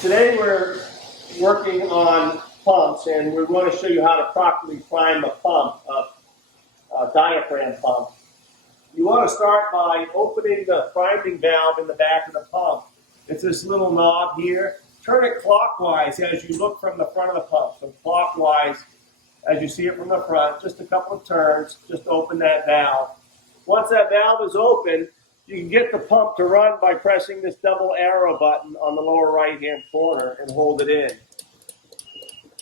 Today we're working on pumps, and we're going to show you how to properly prime a pump, a diaphragm pump. You want to start by opening the priming valve in the back of the pump. It's this little knob here. Turn it clockwise as you look from the front of the pump. So clockwise as you see it from the front, just a couple of turns, just open that valve. Once that valve is open, you can get the pump to run by pressing this double arrow button on the lower right-hand corner and hold it in.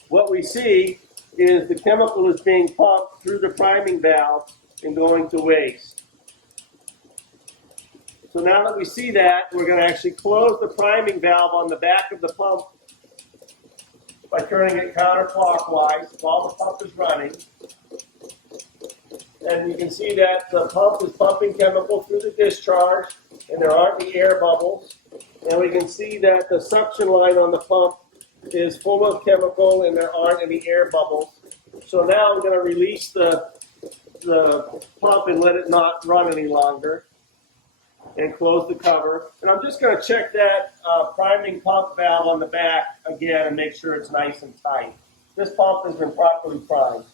What we see is the chemical is being pumped through the priming valve and going to waste. So now that we see that, we're going to actually close the priming valve on the back of the pump by turning it counterclockwise while the pump is running. And you can see that the pump is pumping chemical through the discharge, and there aren't any air bubbles. And we can see that the suction line on the pump is full of chemical, and there aren't any air bubbles. So now I'm going to release the pump and let it not run any longer, and close the cover. And I'm just going to check that priming pump valve on the back again and make sure it's nice and tight. This pump has been properly primed.